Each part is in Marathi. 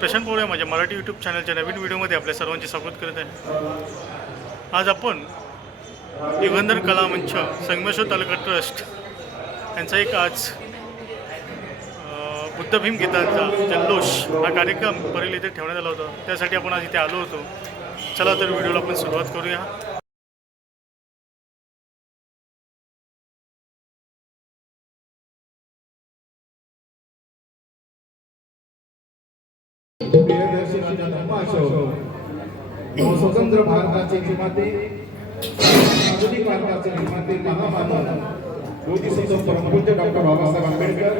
प्रशांत पवार माझ्या मराठी यूट्यूब चॅनलच्या नवीन व्हिडिओमध्ये आपल्या सर्वांचे स्वागत करत आहे। आज आपण युगंधर कला मंच संगमेश्वर तालुका ट्रस्ट यांचा एक आज बुद्ध भीम गीतांचा जल्लोष हा कार्यक्रम परेल इथे ठेवण्यात आला होता। त्यासाठी आपण आज इथे आलो होतो। चला तर व्हिडिओला आपण सुरुवात करूया। स्वतंत्र भारताचे निर्माते, आधुनिक भारताचे निर्माते, महामानव बोधिसत्व परमपूज्य डॉक्टर बाबासाहेब आंबेडकर,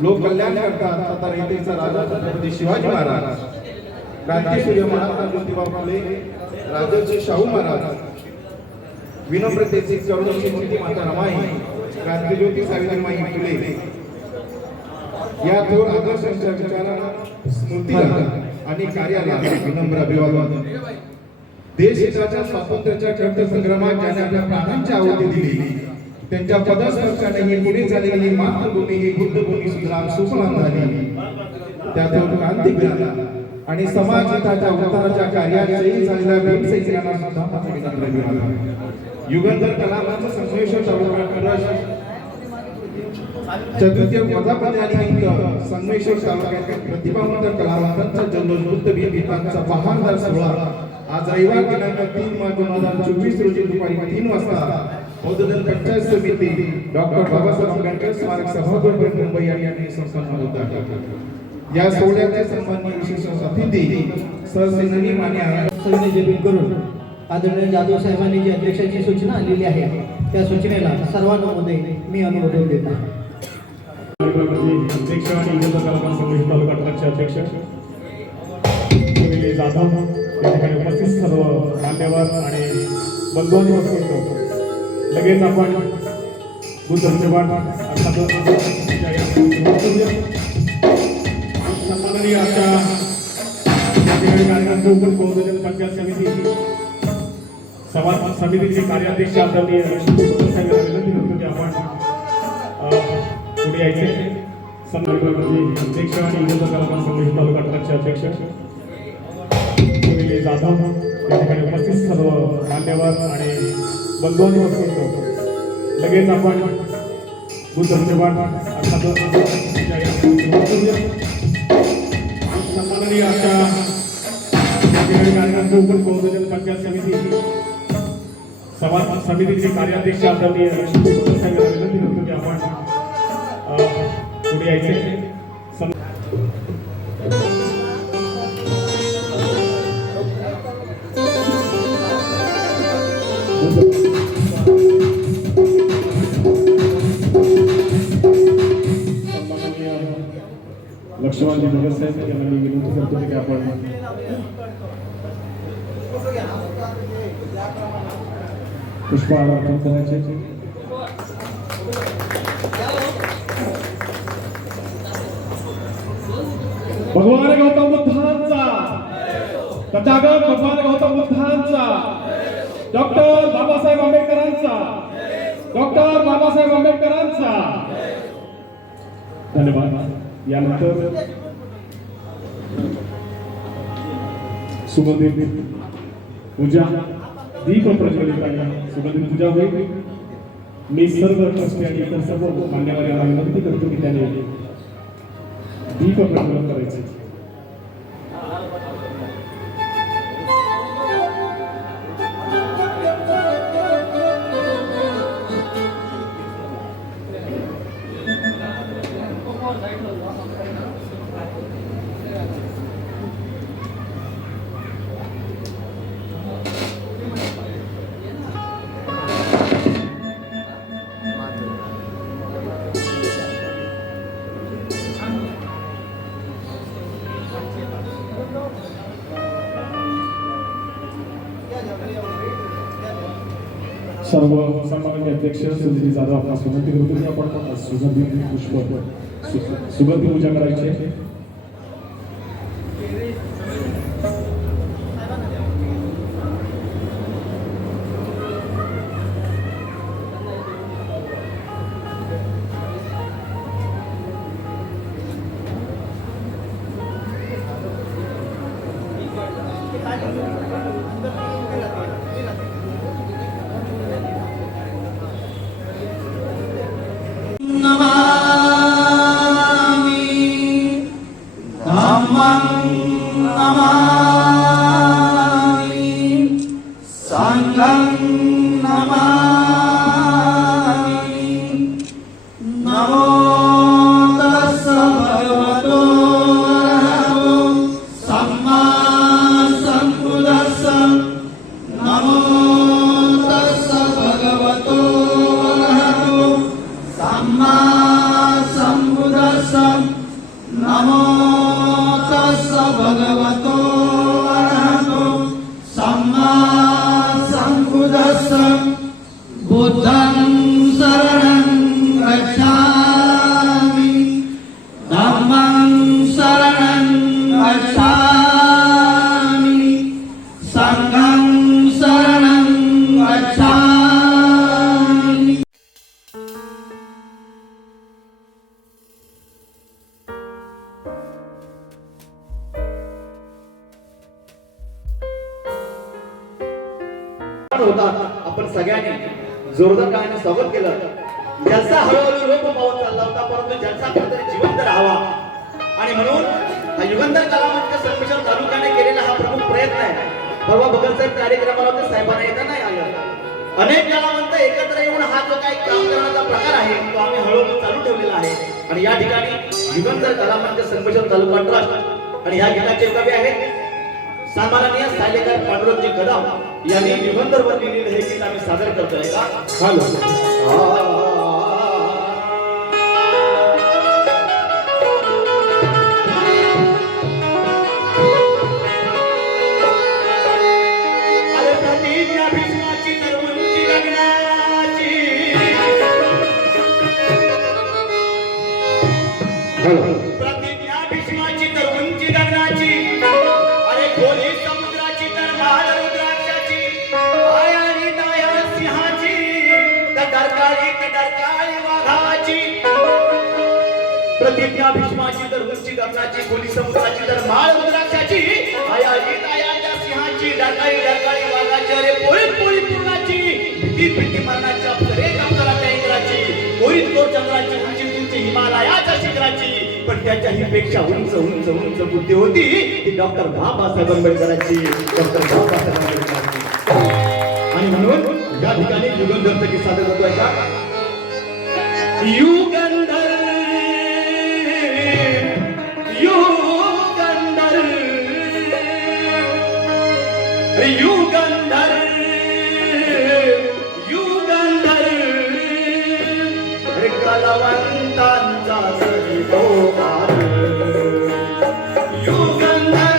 लोक कल्याण करतात तथा रीतीचा राजा छत्रपती शिवाजी महाराज, क्रांतीसूर्य महात्मा ज्योतिबा फुले, राजर्षी शाहू महाराज, विनम्रतेची चळवळीची मूर्ती माता रमाई, क्रांतिज्योती सावित्रीबाई फुले या थोर आदर्शांच्या विचारांना, स्मृतीला आणि कार्याला विनम्र अभिवादन। देश हिताच्या स्वातंत्र्याच्या खर्च संग्रामात ज्याने आपल्या प्राणांची आहुती दिली, त्यांच्या पदस्पर्शाने ही पुणे झालेली मातृभूमी ही बुद्धभूमी सुधाम सुफलाम झाली। त्यातून क्रांती मिळाला आणि समाज हिताच्या अवताराच्या कार्यात शहीद झालेल्या भीमसैनिकांना सुद्धा माझा विनम्र अभिवादन। युगंधर कला मंच संगमेश्वर तालुका ट्रस्ट चतुर्थी वर्धापनानिमित्त संगमेश्वर तालुक्यातील प्रतिभावंत कलावंतांचा जल्लोष बुद्ध भीम गीतांचा बहारदार सोहळा आज रविवार दिनांक 3 मार्च 2024 रोजी दुपारी 3 वाजता बौद्धधन पंचायत समिती डॉक्टर बाबासाहेब आंबेडकर स्मारक सभागृह मुंबई या ठिकाणी संपन्न होत आहे। या सोहळ्याचे सन्माननीय विशेष अतिथी सहसेनानी मान्य सविनय करून आदरणीय जाधव साहेबांनी जी अध्यक्षाची सूचना आलेली आहे त्या सूचनेला सर्वांमध्ये मी अनुमोदन देतो। अध्यक्ष आणि युगंधर कला मंच संगमेश्वर तालुका ट्रस्टचे अध्यक्ष जाधव या ठिकाणी उपस्थित सर्व मान्यवर आणि बंधूंनी उपस्थित लगेच आपण बुद्ध धन्यवाद सन्माननीय आमच्या कार्यक्रमाचे उपस्थित बहुजन पंचायत समिती समितीचे कार्याध्यक्ष आदरणीय विनंती करतो की आपण पुढे यायचे। अध्यक्ष आणि युगंधर कला मंच संगमेश्वर तालुका ट्रस्टचे अध्यक्ष जाधव या ठिकाणी उपस्थित सर्व मान्यवर आणि बंधूंनी उपस्थित लगेच आपण बुद्ध धन्यवाद सन्माननीय आमच्या कार्यक्रमाचे उपस्थित बहुजन पंचायत समितीचे कार्याध्यक्ष आदरणीय विनंती करतो की आपण पुढे यायचे। लक्ष्मणजी भगत साहेब यांना मी विनंती करतो की आपण पुष्पहार अर्पण करायचे। भगवान गौतम बुद्धांचा, तथागत भगवान गौतम बुद्धांचा, डॉक्टर बाबासाहेब आंबेडकरांचा, डॉक्टर बाबासाहेब आंबेडकरांचा धन्यवाद। यानंतर सुगंधित पूजा दीप प्रज्वलित सुगंधित पूजा होईल। मी सर्व ट्रस्टी आणि इतर सर्व मान्यवरांना विनंती करतो की त्याने दीप प्रज्वलन करायचे। सर्व सन्माननीय अध्यक्ष सुधीर जाधव आपणास विनंती करतो की आपण सुगंधी पूजा करायची। बुद्धं शरणं गच्छामि धम्मं शरणं गच्छामि संघं शरणं गच्छामि। होता आपण सगळ्यांनी जोरदार गाण्याने स्वागत केलं. ज्याचा हळूहळू लोप पावत चालला होता, परंतु ज्याचा कुठेतरी जिवंत राहावा आणि म्हणून हा युगंधर कलामंच संमिश्रण तालुक्याने केलेला हा प्रमुख प्रयत्न आहे. परवा बगलसाहेब कार्यक्रमाला होते, साहेबांना येता नाही आलं. अनेक कलावंत एकत्र येऊन हा जो काही काम करण्याचा प्रकार आहे तो आम्ही हळूहळू चालू ठेवलेला आहे. आणि या ठिकाणी युगंधर कलामंच संमिश्रण तालुका ट्रस्ट आणि ह्या गीताचे कवी आहेत सामान्य सायलेकर पांडुरंगजी कदम यांनी युगंधर वर लिहिलेलं हे गीत आम्ही सादर करतोय का. अरे प्रतिज्ञा भीष्माची तरुणची लग्नाची प्रतिज्ञा भीष्माची तरुणची लग्नाची खोली समुद्राची तर माळ रुद्राक्षाची आयारी दाया सिंहाची डरकाळी वाघाची. प्रतिज्ञा भीष्माची तर उंची गगनाची खोली समुद्राची तर माळ रुद्राक्षाची आयारी दायाच्या सिंहाची डरकाळी वाघाची. अरे पोळी पूर्णाची भीती मरणाच्या फरे कमतराच्या इंद्राची कोरीत कोर चंद्राची उंची हिमालयाच्या शिखराची. पण त्याच्याही पेक्षा उंच बुद्धी होती ती डॉक्टर बाबासाहेब आंबेडकरांची. आणि म्हणून या ठिकाणी युगंधरचा किस्सा करतोय का. युगंधर कलावंतांचा सरितो युगंधर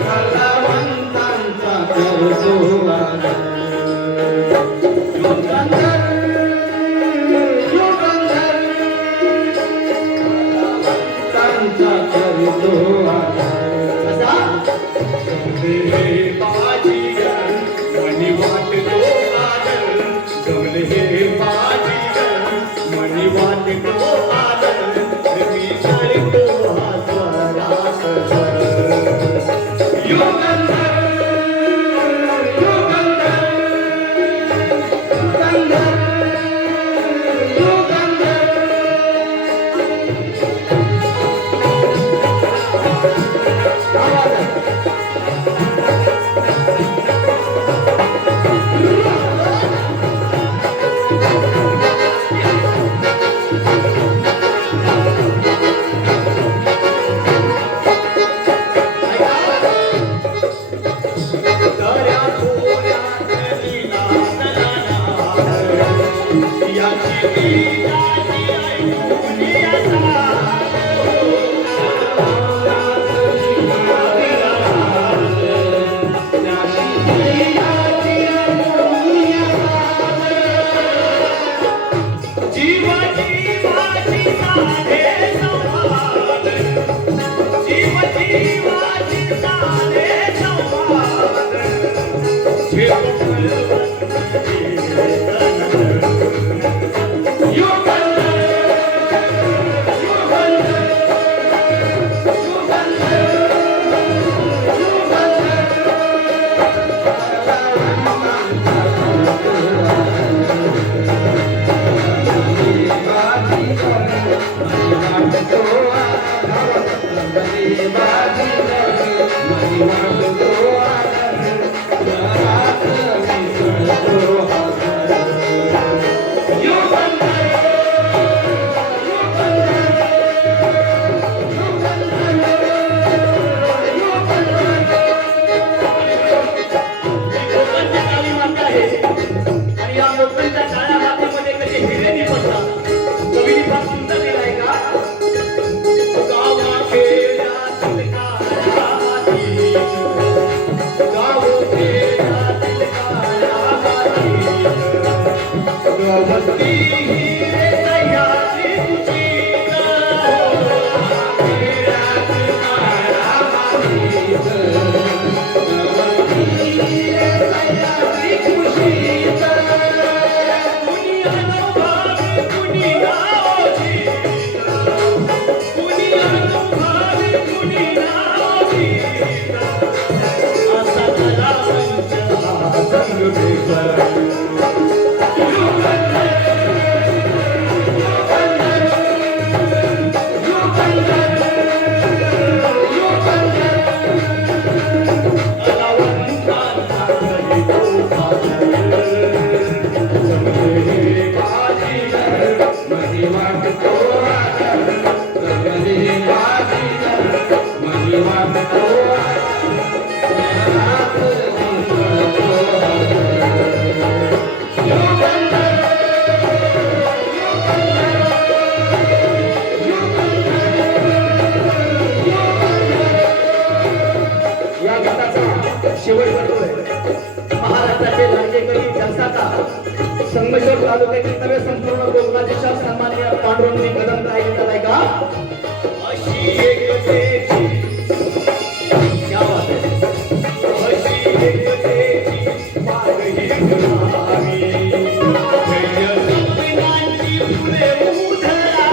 कलावंतांचा करतो युगंधर कलावंतांचा करतो बाजीगर मनी वाटतो जमले हे बाजीगर मनी वाटतो आदर मी साळतो हा स्वरात युगंधर तालुक्यातील नवे संपूर्ण कोकणाचे शासन सन्माननीय पांडुरंग कदम राहिलेला आहे का अशी एकतेची क्या बात आहे अशी एकतेची मागही गुलाबी जय सपनांची फुले उधळावी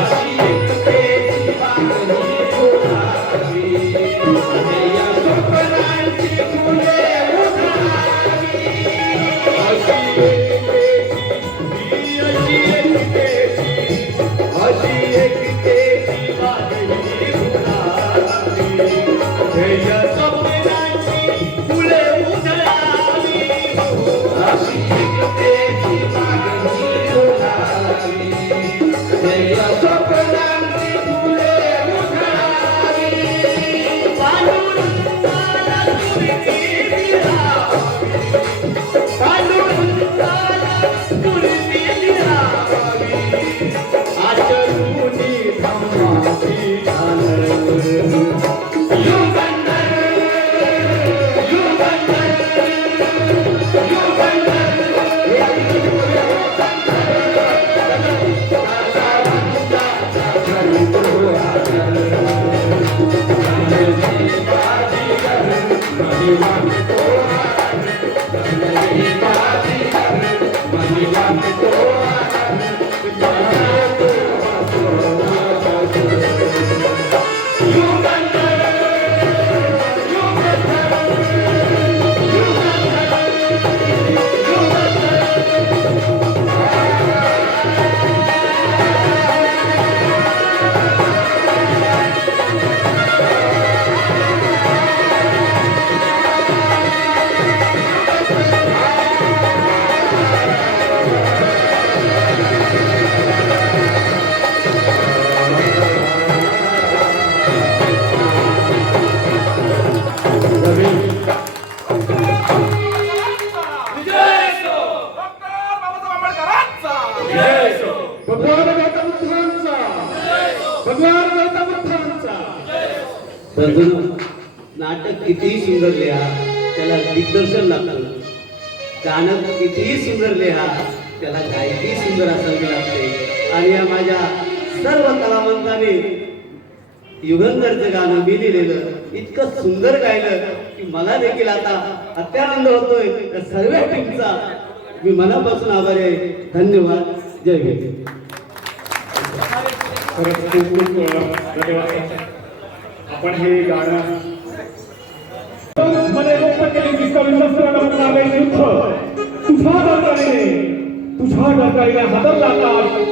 अशी एकतेची मागही गुलाबी जय सपनांची फुले उधळावी अशी एकतेची मागही गुलाबी जय सपनांची फुले उधळावी अशी एकतेची मागही गुलाबी जय सपनांची फुले उधळावी पांडुरंगाला तुरती दिलावी पांडुरंगाला तुरती दिलावी आचरुनी धम्माची झालर युगंधर युगंधर नाटक कितीही सुंदर लिहा त्याला दिग्दर्शन लागतं गाणं कितीही सुंदर लिहा त्याला गायकी सुंदर असावी लागते आणि या माझ्या सर्व कलावंतांनी युगंधरचं गाणं मी लिहिलेलं इतकं सुंदर गायलं की मला देखील आता अत्यानंद होतोय त्या सर्व टीमचा मी मनापासून आभारी आहे धन्यवाद जय भीम खरंच खूप खूप धन्यवाद आपण हे गाणं मध्ये रोप केली तुझ्या डरकाळीने हादरला आकाश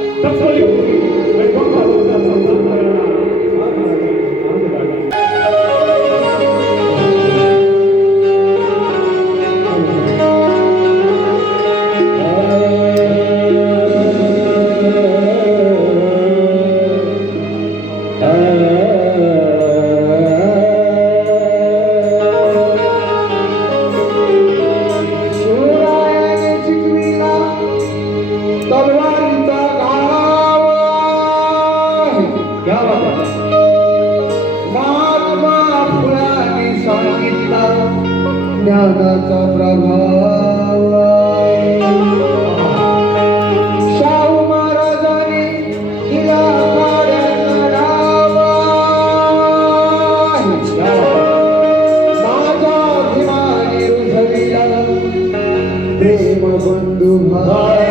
ज्ञानाचा प्रभाव शाहू महाराजांनी दिला गाड्यांना डाव माझा अभिमानी रुजविला प्रेम बंधू भाई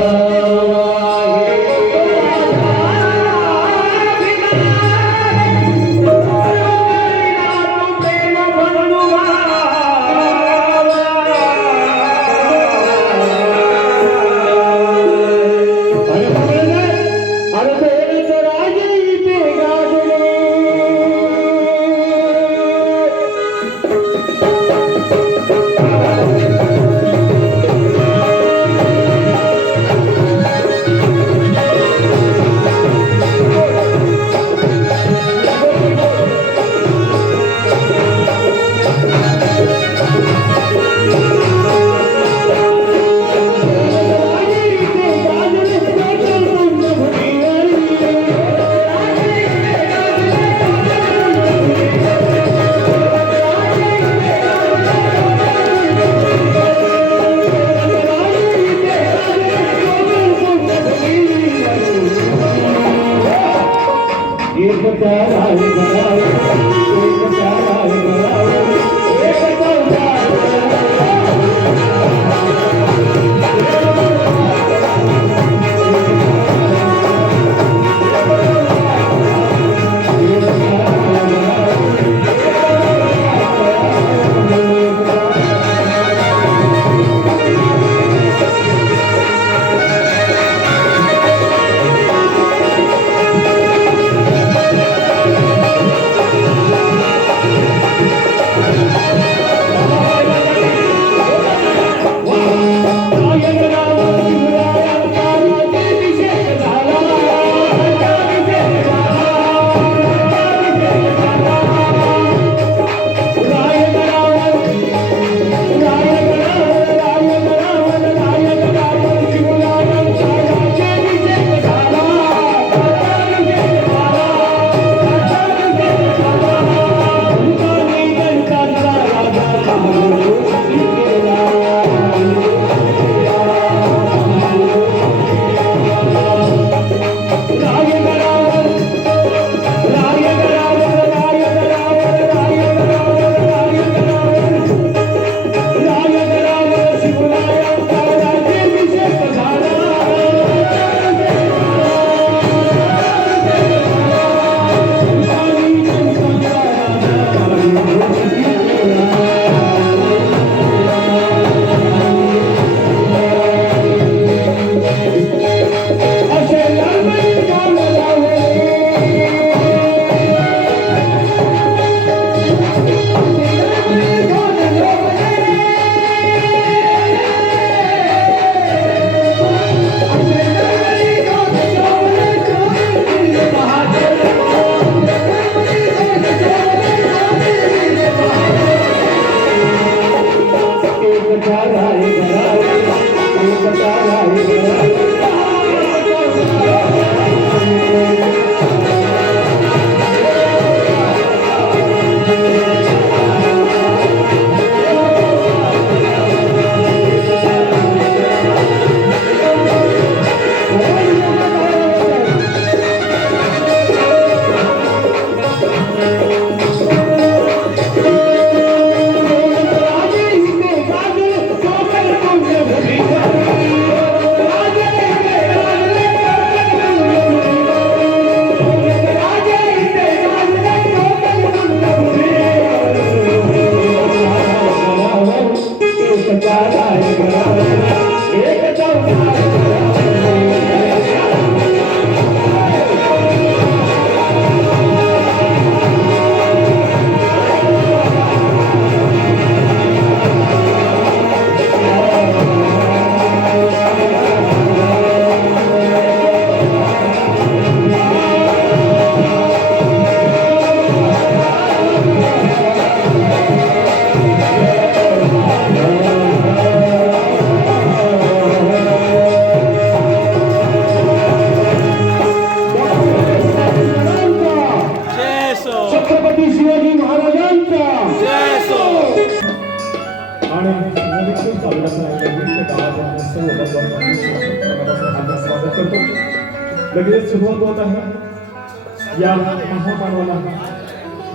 लगेच सुरुवात होत आहे या महामानवाला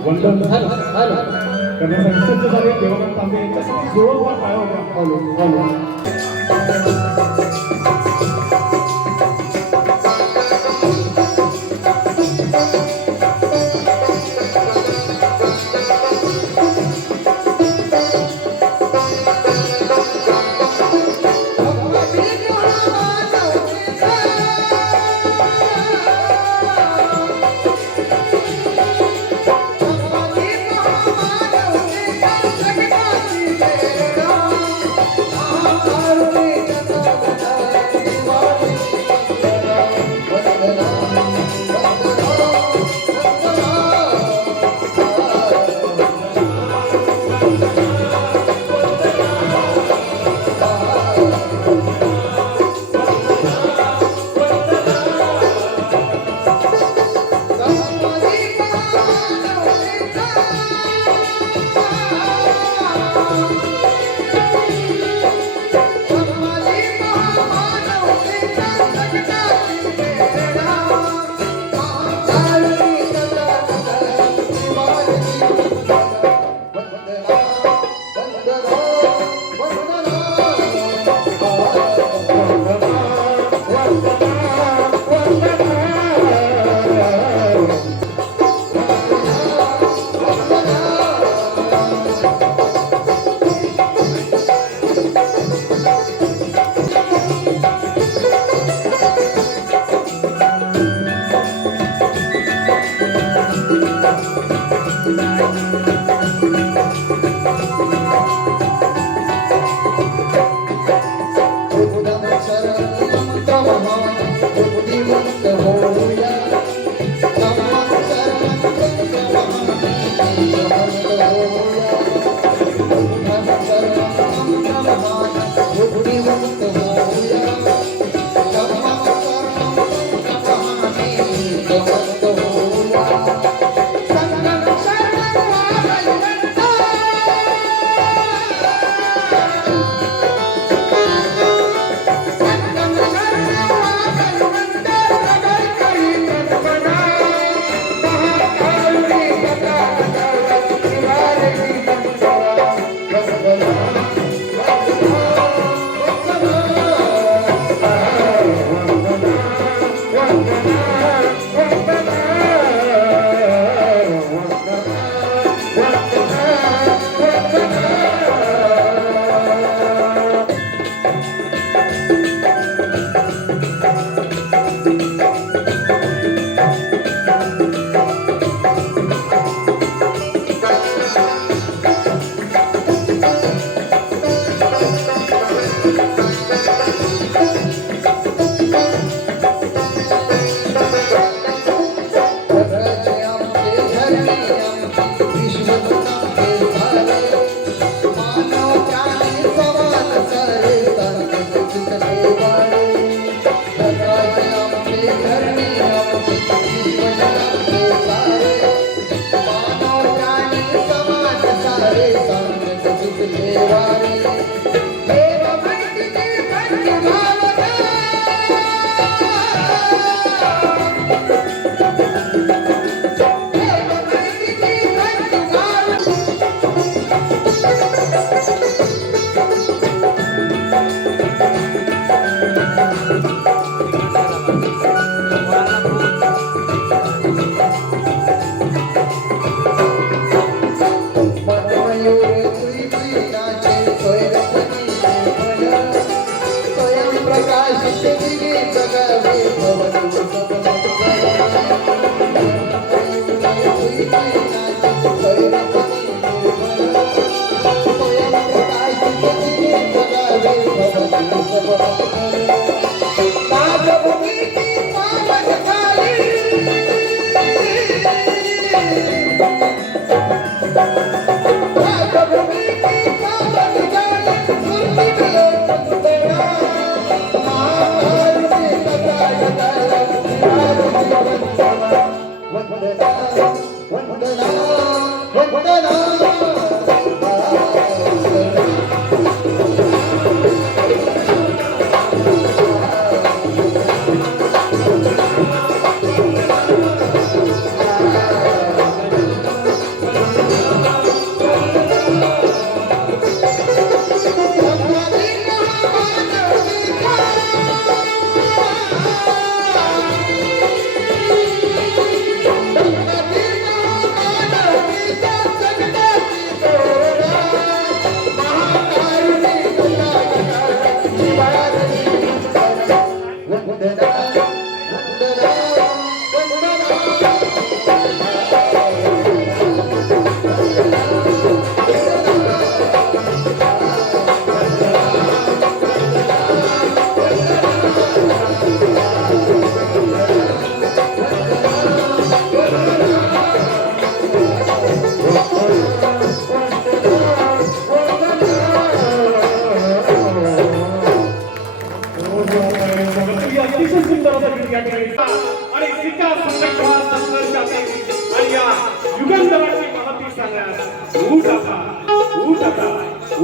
वंदन करण्यासाठी सज्ज झाले देवानंद तांबे यांच्यासाठी जोरदार पाया होत्या. Thank you.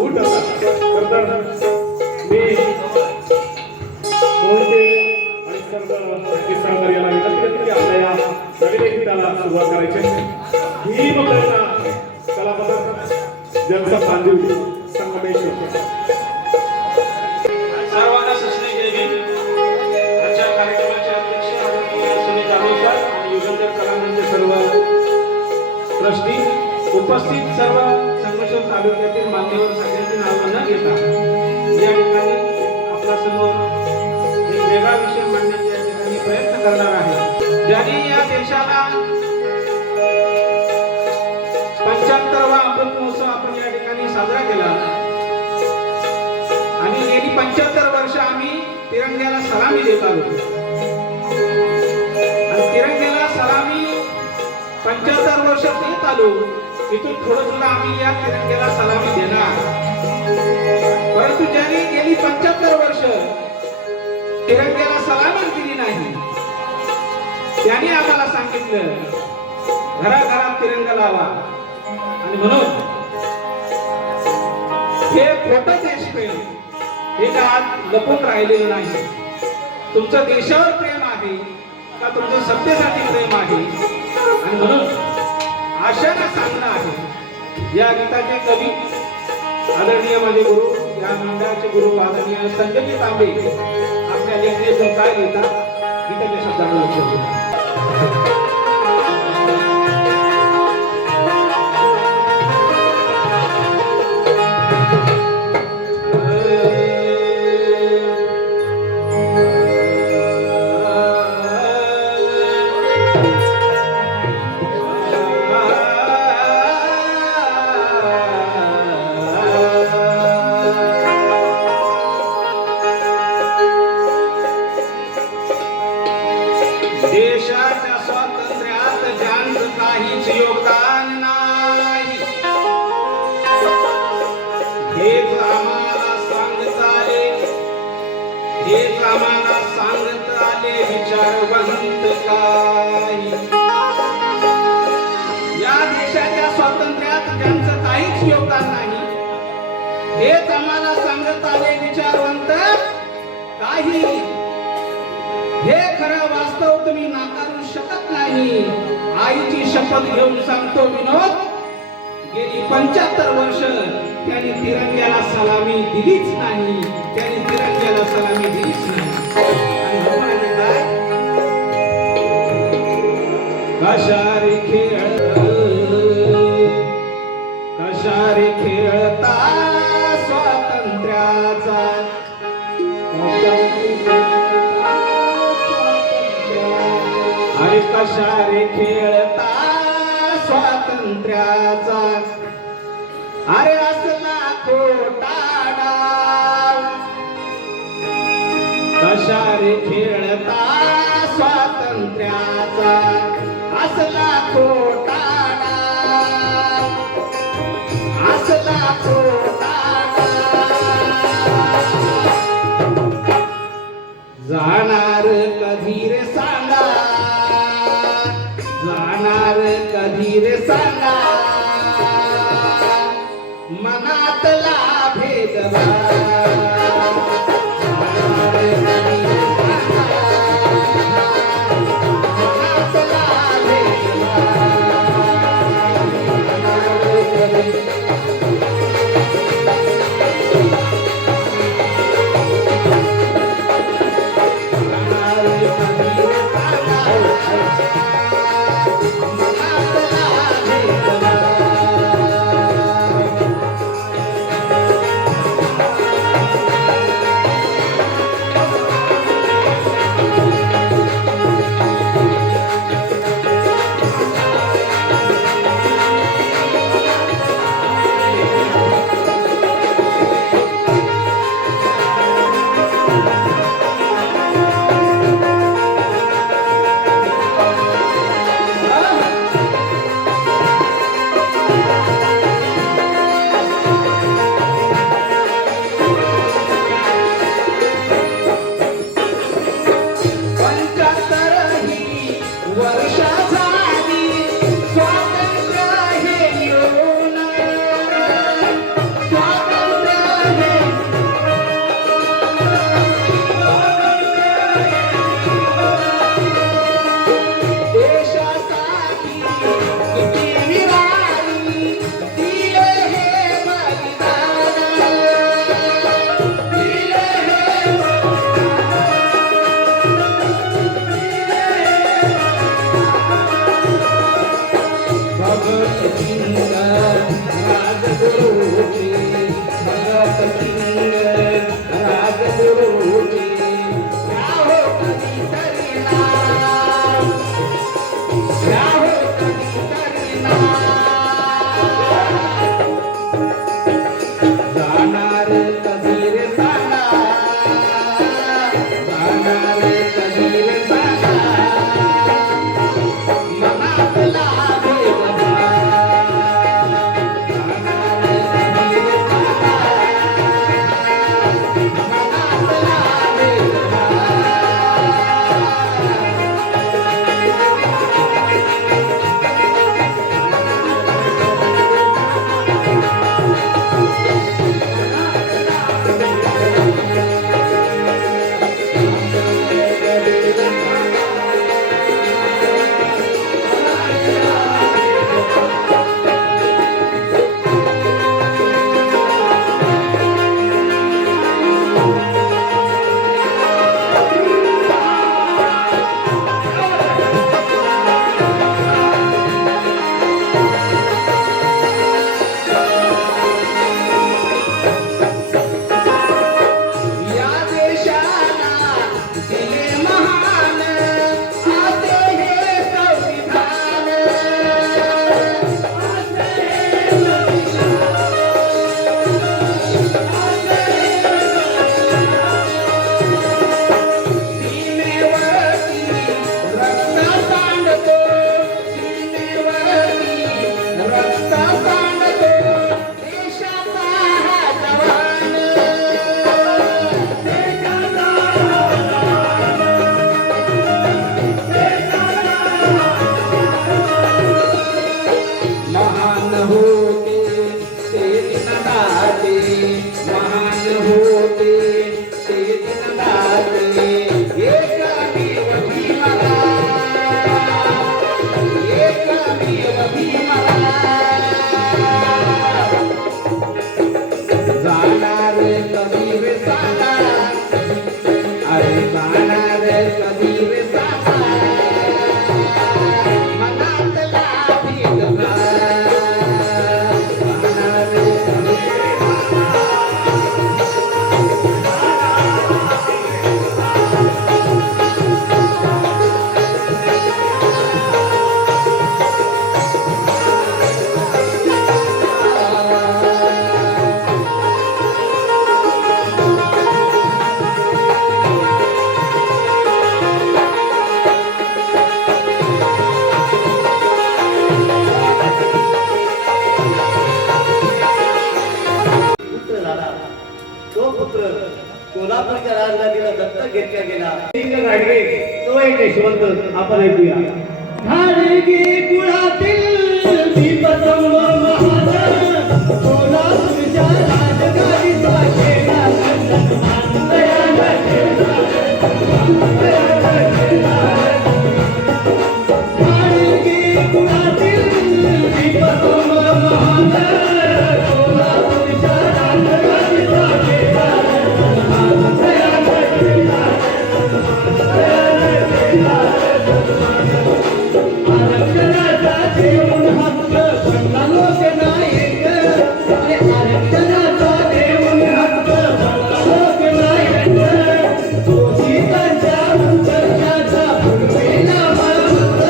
उठ आता तर मी मोहिते आणि सर्व सहकारी याला विनंती करतो की आपल्या या नवीन एक गीताला सुरुवात करायची भीम करुणा कलापथक ज्यांचा बांधीव संगमेश्वर सर्वांना सस्ने जय आजच्या कार्यक्रमाचे अध्यक्ष आदरणीय सुनील जाधव सर आणि युगंधर कलामंच सर्व ट्रस्टी उपस्थित सर्व संगमेश्वर तालुक्यातील मान्यवर सगळ्यांची नावं न घेता या ठिकाणी आपल्या समोर एक वेगळा विषय मांडण्याचा या ठिकाणी प्रयत्न करणार आहे ज्यांनी या देशाला 75वा अमृत महोत्सव आपण या ठिकाणी साजरा केला आणि गेली 75 वर्ष आम्ही तिरंग्याला सलामी देत आलो आणि तिरंग्याला सलामी 75 वर्ष देत आलो इथून थोडं सुद्धा आम्ही या तिरंग्याला सलामी देणार परंतु ज्यांनी गेली 75 वर्ष तिरंग्याला सलामी दिली नाही त्यांनी आम्हाला सांगितलं घराघरात तिरंगा लावा आणि म्हणून हे खोटं देशप्रेम हे का आज लपून राहिलेलं नाही तुमचं देशावर प्रेम आहे का तुमचं सत्तेसाठी प्रेम आहे आणि म्हणून आशानं सांगणं आहे या गीताचे कवी आदरणीय माझे गुरु या मंडळाचे गुरु आदरणीय संजय तांबे आपल्या लेखणीतून काय लिहितात गीताच्या शब्दांना लक्ष द्या देशाच्या स्वातंत्र्यात ज्यांचं काहीच योगदान नाही हेच आम्हाला सांगत आले विचारवंत काही या देशाच्या स्वातंत्र्यात ज्यांचं काहीच योगदान नाही हेच आम्हाला सांगत आले विचारवंत काही हे खरं वास्तव तुम्ही नाकारू शकत नाही आईची शपथ घेऊन सांगतो विनोद गेली 75 वर्ष त्यांनी तिरंग्याला सलामी दिलीच नाही त्यांनी तिरंग्याला सलामी दिलीच नाही आणि म्हणाले काय कशारे खेळता स्वातंत्र्याचा अरे कशारे खेळता स्वातंत्र्याचा अरे असला खोटा डाव कशारे खेळता स्वातंत्र्याचा असला खोटा डाव असला खोटा जाणार कधी रे सांगा जाणार कधी रे सांगा मनातला भेदभाव सोलापूरच्या राजधानीला दत्तक घेतला गेला गाडगे तो एक यशवंत आपण ऐकूया. घाडगी कुळातील दीपस्तंभ महान सोलापूरच्या राजगाडीचा खेळा घाडगी कुळातील दीपस्तंभ महान सोलापूरच्या राजगाडीचा खेळा आरक्षणाचा देऊन हक्क बनला लोकनायक आरक्षणाचा देऊन हक्क बनला लोकनायक शोषितांच्या उत्कर्षाचा पूर्वेला मार्ग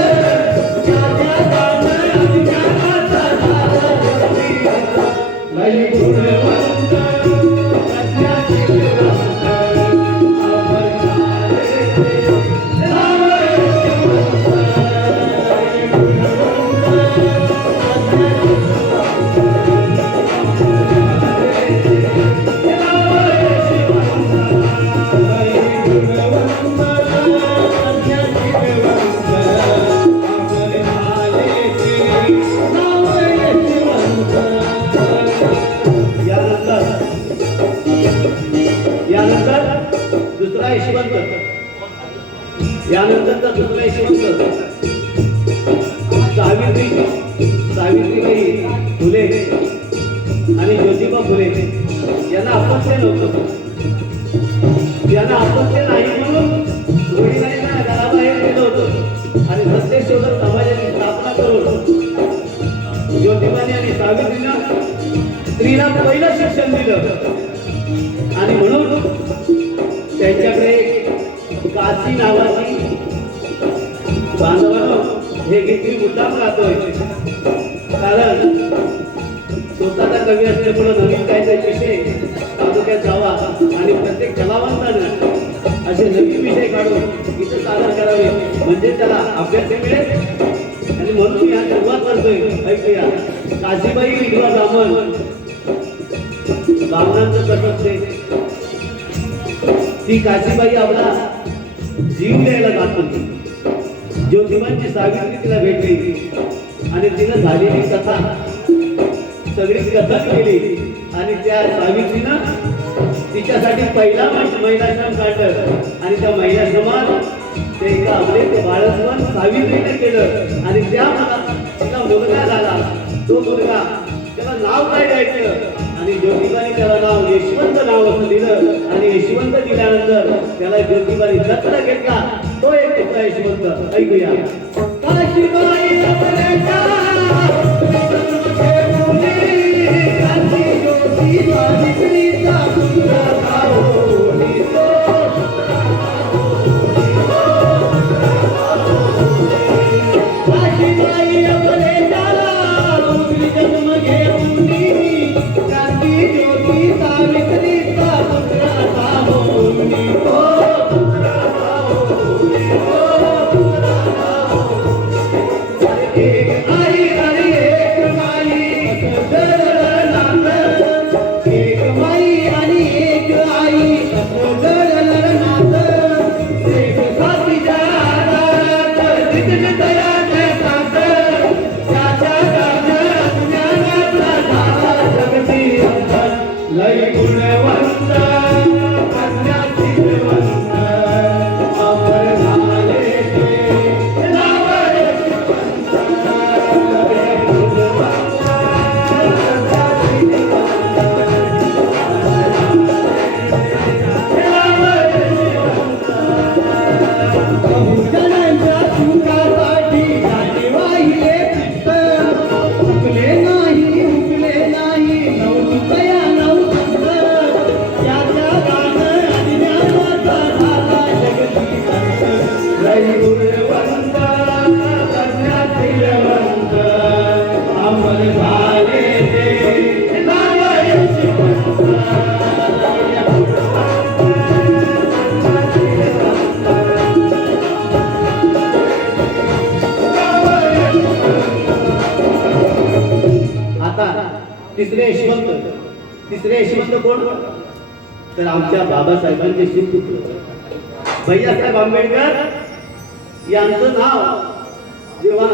ज्याच्या दान अज्ञानाचा झाला लई गुणवंत प्रज्ञाशील दुसरा यशवंत यानंतरचा दुसरा यशवंत सावित्रीबाई फुले आणि ज्योतिबा फुले यांना अपत्य नव्हतं. यांना अपत्य नाही म्हणून वडिलांना घराबाहेर गेलं होतं आणि सत्यशोधक समाजाची स्थापना करून ज्योतिबाने आणि सावित्रीनं स्त्रीला पहिलं शिक्षण दिलं आणि म्हणून त्यांच्याकडे काशी नावाची बांधवानं हे घेतली मुद्दाम राहतोय. कारण स्वतःचा कवी असल्यामुळे नवीन काहीतरी विषय तालुक्यात जावा आणि प्रत्येक कलावंतानं असे नवीन विषय काढून इथं सादर करावे म्हणजे त्याला अभ्यास मिळेल. आणि म्हणून मी आज सुरुवात करतोय. ऐकूया. काशीबाई विधवा ब्राह्मण ब्राह्मणांचं कसं असते. ती काशीबाई आपला जीव द्यायला जात होती. ज्योतिबांची सावित्री तिला भेटली आणि तिनं झालेली कथा सगळी कथा केली आणि त्या सावित्रीनं तिच्यासाठी पहिला महिलाश्रम काढलं आणि त्या महिलाश्रमात ते एका अमरेचे बाळपण सावित्रीने केलं आणि त्या तिला मुलगा झाला. तो मुलगा त्याला नाव काय द्यायचं आणि ज्योतिबाने त्याला नाव यशवंत नाव असं दिलं आणि यशवंत दिल्यानंतर त्याला ज्योतिबाने दत्तक घेतला. तो एक तिसरा यशवंत. ऐकूया. काशीबाई तिसरे यशवंत कोण. तर आमच्या बाबासाहेबांचे सुपुत्र भैयासाहेब आंबेडकर यांचं नाव जेव्हा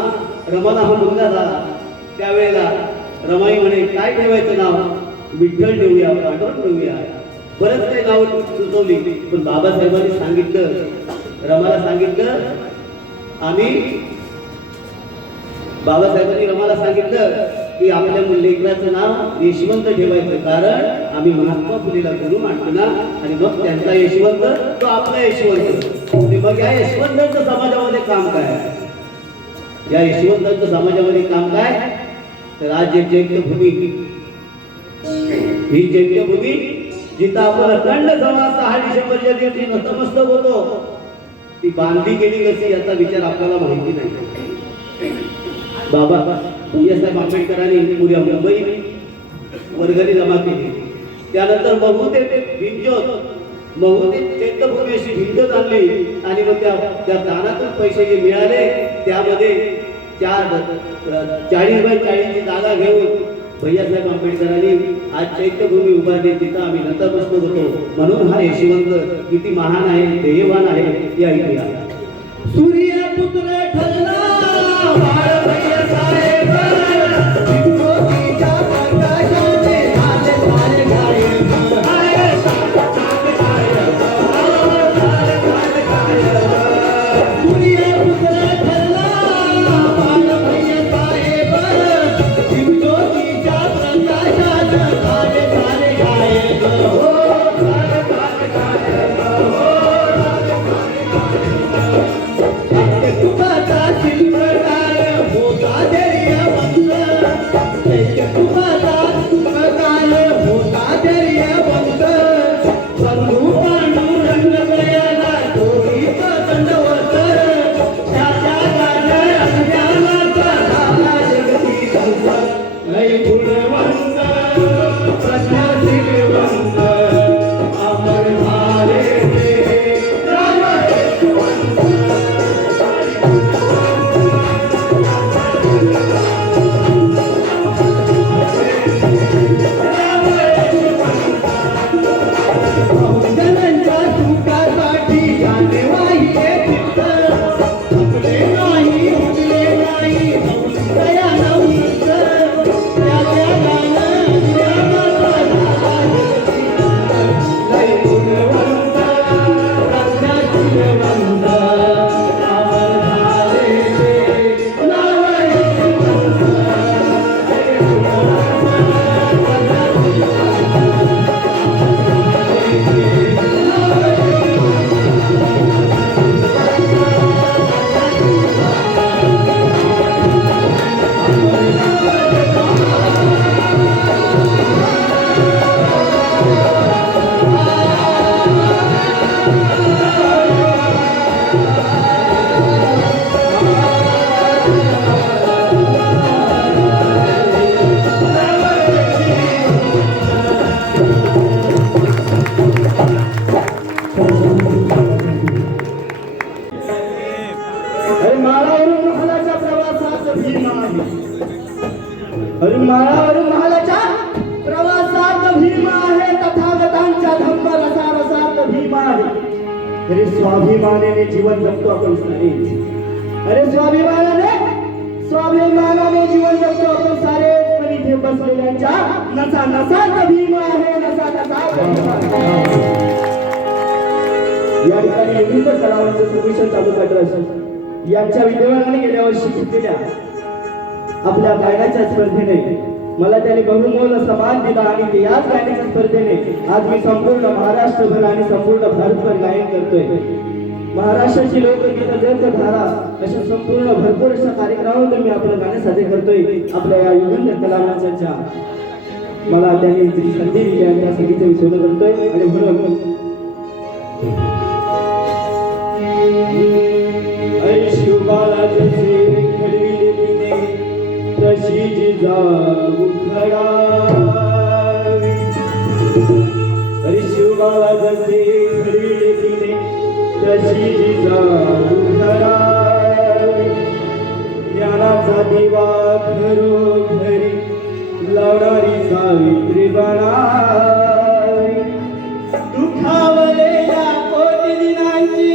रमाला हा मुलगा झाला त्यावेळेला रमाई म्हणे काय ठेवायचं नाव, विठ्ठल ठेवूया, पांडुरंग ठेवूया, बरंच काही नाव सुचवली. पण बाबासाहेबांनी सांगितलं, रमाला सांगितलं, बाबासाहेबांनी रमाला सांगितलं की आपल्या लेकराचं नाव यशवंत ठेवायचं, कारण आम्ही महात्मा फुलेला गुरु मानतो ना, आणि मग त्यांचा यशवंत तो आपला यशवंत. मग या यशवंतांचं समाजामध्ये काम काय, या यशवंतांचं समाजामध्ये काम काय, तर आज एक चैत्यभूमी, ही चैत्यभूमी जिथं आपण अखंड समाज 6 डिसेंबरच्या दिवशी नतमस्तक होतो, ती बांधली गेली कशी याचा विचार आपल्याला माहिती नाही. बाबा भैयासाहेब आंबेडकरांनी पुऱ्या मुंबईत वर्गणी जमा केली. त्यानंतर महू ते भिंजोत, महू ते चैत्यभूमी अशी भिंजोत आणली, आणि मग त्या दानातून पैसे जे मिळाले त्यामध्ये 40 बाय 40 ची जागा घेऊन भैयासाहेब आंबेडकरांनी आज चैत्यभूमी उभारली, तिथं आम्ही नतमस्तक होतो. म्हणून हा यशवंत किती महान आहे, ध्येयवान आहे या इतिहास. सूर्यपुत्र ठरला बाळ भैयासाहेब, ज्योतीच्या प्रकाशाने झाले सारे गायब. सूर्यपुत्र ठरला बाळ भैयासाहेब, ज्योतीच्या प्रकाशाने झाले सारे गायब. तुझा शिल्पकार होता धैर्यवंत, तुझा शिल्पकार होता धैर्यवंत, बंधू पांडुरंग गयाला तोडीत दंडवत, त्याच्या गाण्या अज्ञानाचा झाला जगती धंत. लय गुणवंत प्रज्ञाशीलवंत अमर झाले ते राम यशवंत. बहुजनांच्या सुखासाठी जाणेवाही चित्त, थकले नाही उठले नाही दया नवनीत, त्याच्या गाणं ज्ञानाचा झाला जगती धंत. लय गुणवंत प्रज्ञाशीलवंत अमर झाले ते नाव यशवंत. लय गुणवंत प्रज्ञाशीलवंत माळावरून महालाच्या प्रवासात भीमा आहे, अरे माळावरून महालाच्या प्रवासात भीमा आहे, तथागतांच्या धम्म रसारसात भीमा आहे. अरे स्वाभिमानाने जीवन जगतो आपण सारे, अरे स्वाभिमानाने जीवन जगतो आपण सारे, पण इथे बसलेल्यांच्या नसा नसात भीमा आहे, नसा नसात भीमा आहे. या ठिकाणी विविध कलावांचं सर्वेक्षण चालू करत असेल. यांच्या विद्यमानाने गेल्या वर्षी घेतलेल्या आपल्या गायनाच्या स्पर्धेने मला त्याने बहुमोल असा मान दिला, आणि ते याच गायनाच्या स्पर्धेने आज मी संपूर्ण महाराष्ट्रभर आणि संपूर्ण भारतभर गायन करतोय. महाराष्ट्राची लोकगीत जगधारा अशा संपूर्ण भरपूर अशा कार्यक्रमावर मी आपलं गाणं सादर करतोय. आपल्या या युगंध कलावंतांच्या मला त्यांनी जी संधी दिली आहे त्या संधीचं मी शोध करतोय. आणि म्हणून शिवबाला जसे घडविले तिने तशी जिजाऊ घडावी, अरे शिवबाला जसे घडविले तिने तशी जिजाऊ घडावी. ज्ञानाचा दिवा घरोघरी लावणारी सावित्री बनावी, दुखावलेल्या कोटी दिनांची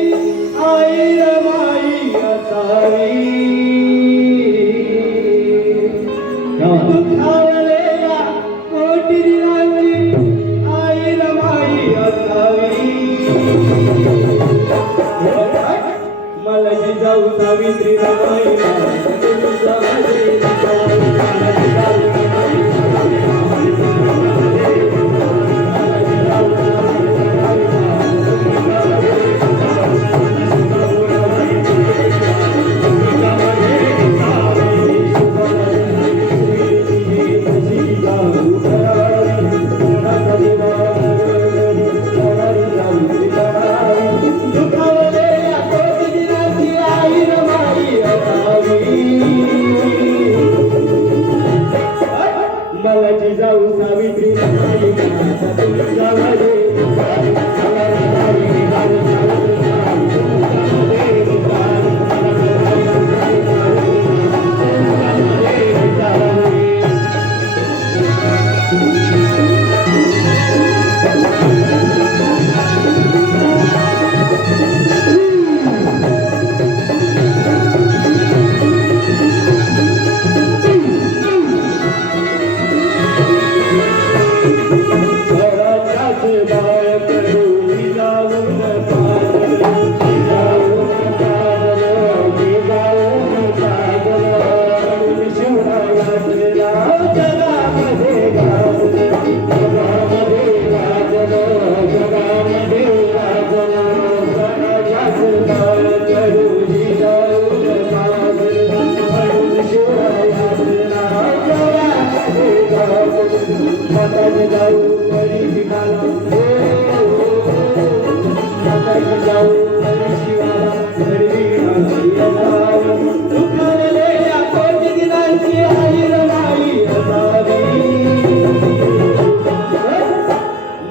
आई रमाई असावी दुखावलेल्या कोटी दिनांची आई रमाई असावी मला जिजाऊ सावित्री रमाई मला जिजाऊ सावित्री रमाई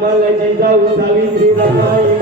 मला जिजाऊ सावित्री रमाई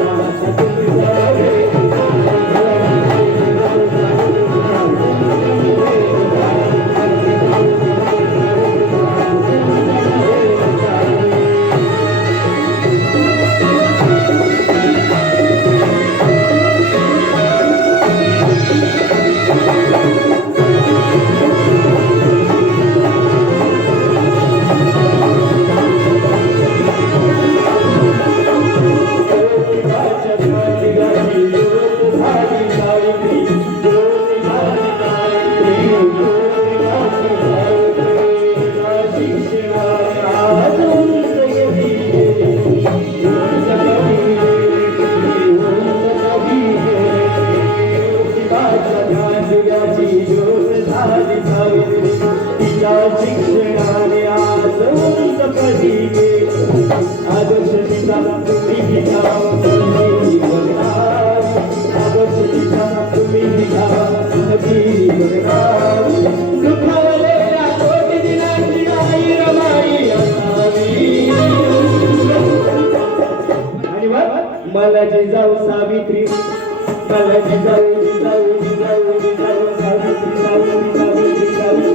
मला जिजाऊ सावित्री मला जिजाऊ जिजाऊ जिजाऊ जिजाऊ सावित्री सावित्री सावित्री सावित्री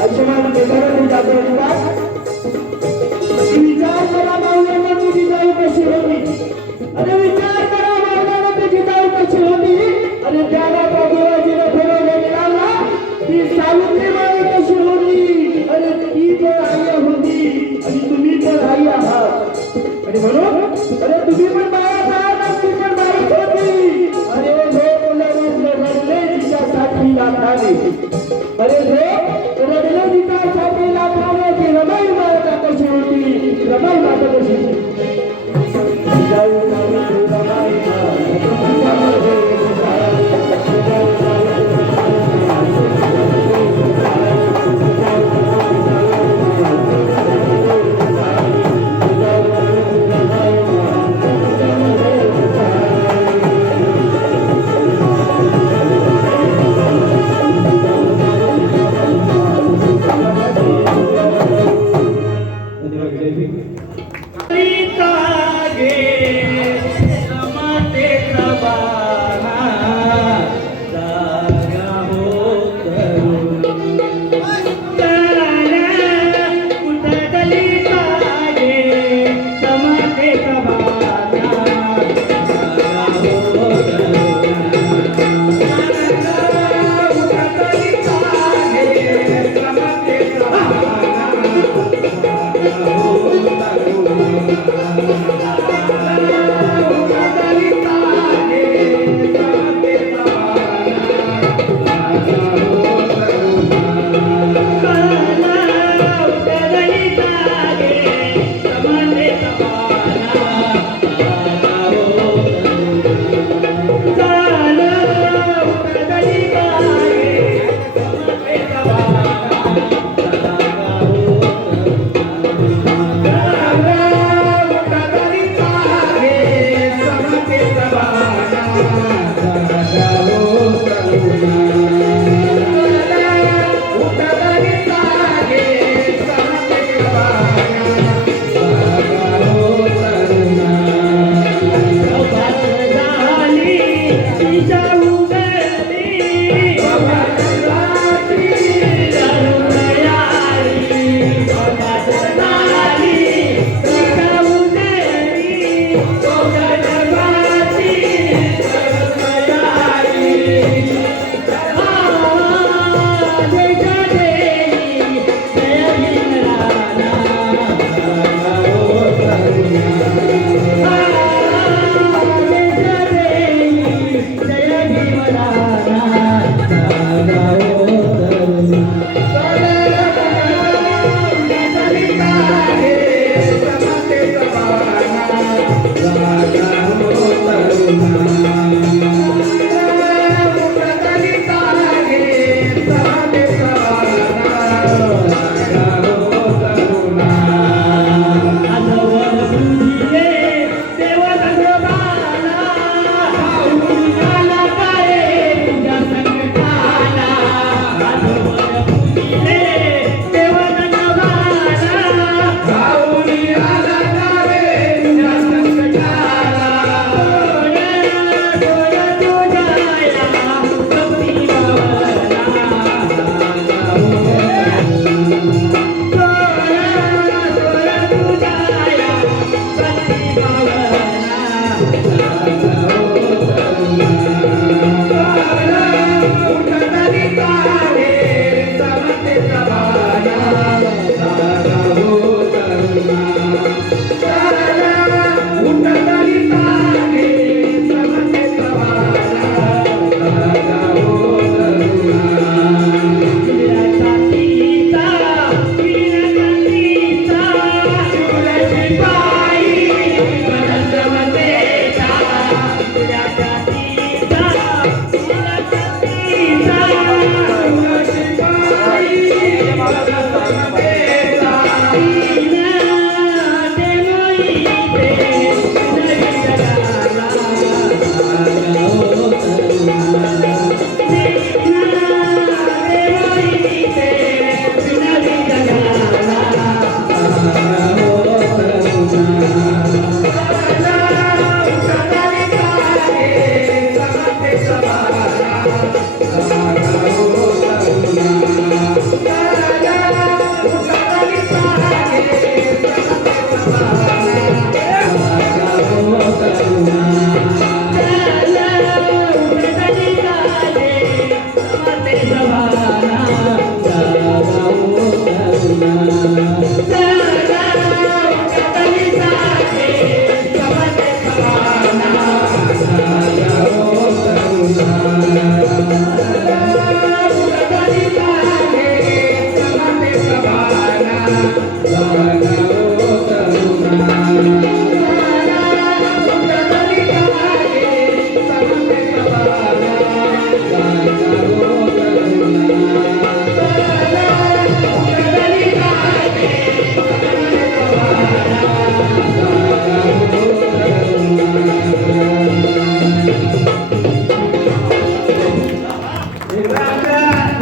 आयुष्यमान बेकाराने जातो विचार करा मावळ्यांना तुझी जाऊ कशी होती. अरे विचार करा मावळ्यांना तुझी जाऊ कशी होती. अरे त्याला बाबूराजीने ठरवलं मिळाला ती सावित्रीबाई कशी होती. अरे ती पण आई होती आणि तुम्ही पण आई आहात. आणि म्हणून अरे तुम्ही पण बाळात आहात आणि ती पण बाळच होती. अरे लोक रडले तिच्यासाठी लाथाने. अरे लोक रडले तिच्यासाठी लाथाने की रमाई माता कशी होती. रमाई माता कशी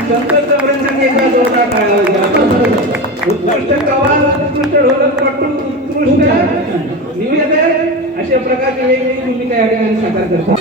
संत चौऱ्यांसाठी एकदा जोरदार टाळ्या वाजवा. उत्कृष्ट कवाल, उत्कृष्ट ढोलकपटू, उत्कृष्ट निवेदक अशा प्रकारची वेगवेगळी भूमिका या ठिकाणी साकार करतात.